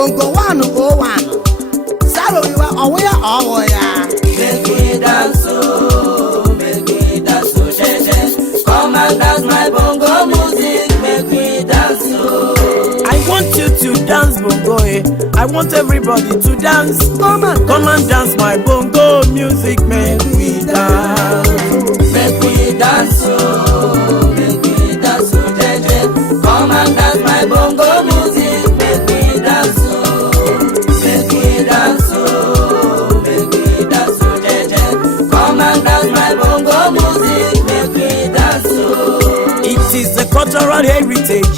Bongo 101. Saro Wiwa, Oya, Oya. Make we dance, oh, make we dance, oh, jeje. Come and dance my bongo music, make we dance, oh. I want you to dance, bongo, eh? I want everybody to dance. Come and dance my bongo music, make we dance. Make we dance, oh, make we dance, oh, jeje. Come and dance my bongo music, make we dance, oh. Make we dance, oh, make we dance, oh, jeje. Come and dance my bongo music, make we dance, oh. It is a cultural heritage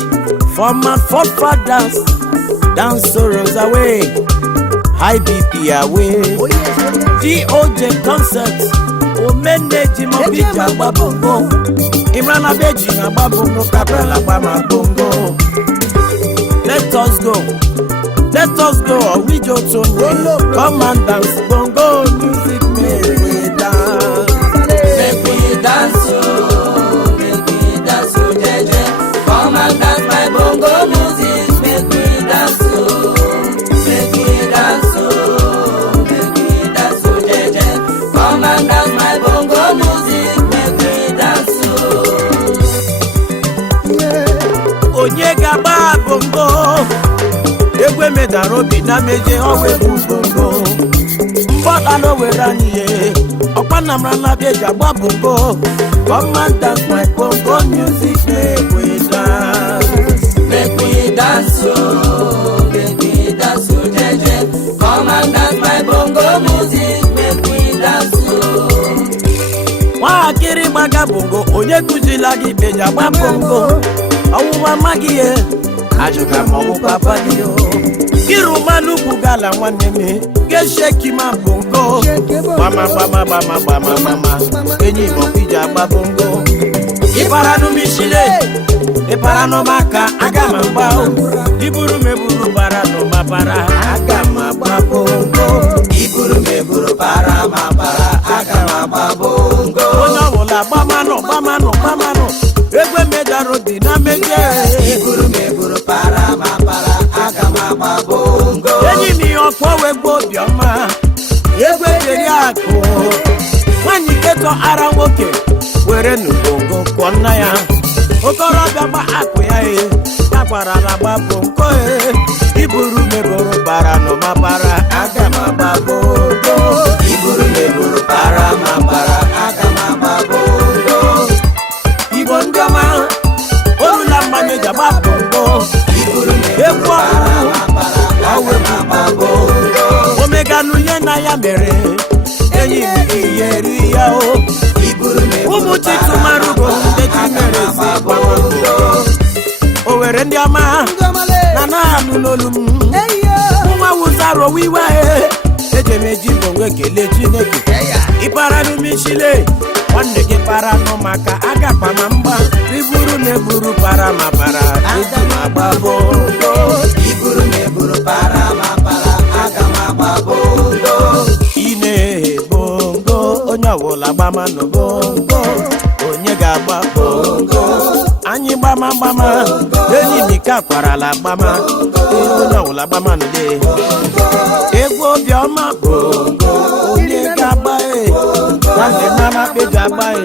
from my forefathers. Dance sorrows away, high BP away. DOJ concerts, Omeneji Mobija Babongo, Imrana Beji Babongo, Cabrera Bama Bongo. Let us go, we just come and dance bongo music, make we dance. Make we dance, oh, make we dance, oh, jeje. Come and dance my bongo music, make we dance, oh. Make we dance, oh, make we dance, oh, jeje. Come and dance my bongo music, make we dance, oh. Onyega ba bongo, egwe medarobi na meje owe bongo. Mbota no weranye, okwana mrana beja ba bongo. Come and dance my bongo music, make we dance. Make we dance, oh, make we dance, oh, jeje. Come and dance my bongo music, make we dance, oh. Wa kiri baga bongo, onye kujila gi beja ba bongo. Awuwa magie, ajuga mawu papa dio. Kiru manu bugala waneme, ge sheki ma bongo. Mama, enyi mo pija ba bongo. Ipara no mishile, ipara no maka, agama mbao. Iburu meburu para no mapara, agama ba bongo. Iburu meburu para mapara, agama ba bongo. Onya wola bamano. Egwe medaro di na meje. Iburu meburu para mapara, agama ba bongo. Enyi mi okwo we gbobi oma. Egwe deri ako. Wanyi keto ara nwoke. Were nu bongo kwonna ya. Okorobia gba akụ ya e. Ya gwara la gba bongo e. Iburu meburu para no mapara, agama ba bongo. Iburu meburu para mapara, agama ba bongo. Ibo ndoma. Olula maneja ba bongo. Iburu meburu para mapara, agama ba bongo. Omega nuye na ya mere. Enyi mi yeri ya o. Iburu meburu Umuchi tumarugo nde chimere si bongo. Owere ndi ama. Na anu n'olum. Uma wuzaro wiwa e. Ejemeji bongo ekele Chineke. Ipara numishile. Nwanne gị para nọ maka agakwa ma mgba. Iburu na-eburu para ma para. Agama gba bongo. Iburu meburu para mapara, agama ba bongo. Ine bongo. Onye ọbụla gbama no bongo. Onye ga-agba bongo. Anyị gbama. Enyi m ike akwarala gbama. Onye ọbụla gbama no de. Egwu obiọma bongo. Onye ga-agba e. Nwanne mama kpeja agba e.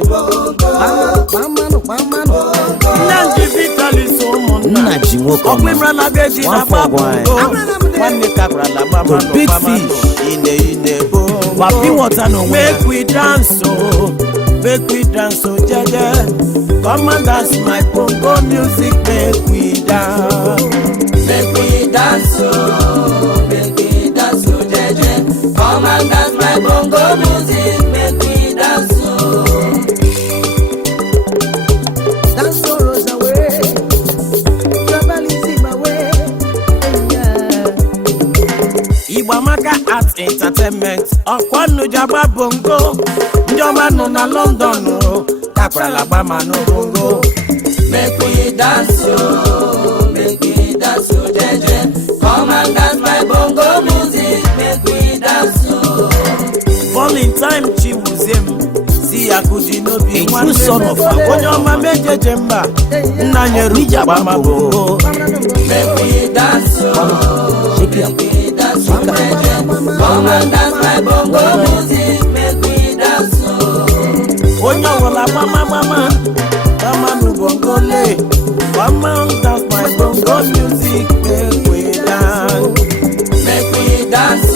Nna ji Vitalis ụmụnna. Nna ji nwoke Ọkwa Imrana Beji na agba bongo. Nwanne ka akwarala gbama no Big gbama no. fish. Ine bongo. Wapi water no Make we dance, oh, jeje. Come and dance my bongo music, make we dance. Make we dance, oh, make we dance, oh, jeje. Come and dance my bongo music, make we dance, oh. Dance sorrows away, trouble is in my way. Ibamaka Art Entertainment, Okwanu Jaba Bongo, Njoma no na London, Kaprala Bama no Bongo. Make we dance, oh, make we dance, oh, jeje. Come and dance my bongo music, make we dance, oh. Fall in time, Chiwuzem, ezi akuji n'obi true son of our onye ọma mejeje mba nna nyere ije agbama bongo. Make we dance, oh. Shake it. Make we dance, oh, brethren. Come and dance my bongo music. Make we dance, oh. onye ọbụla gbama n'ubongo le. Come and dance my bongo music. Make we dance. Make we dance,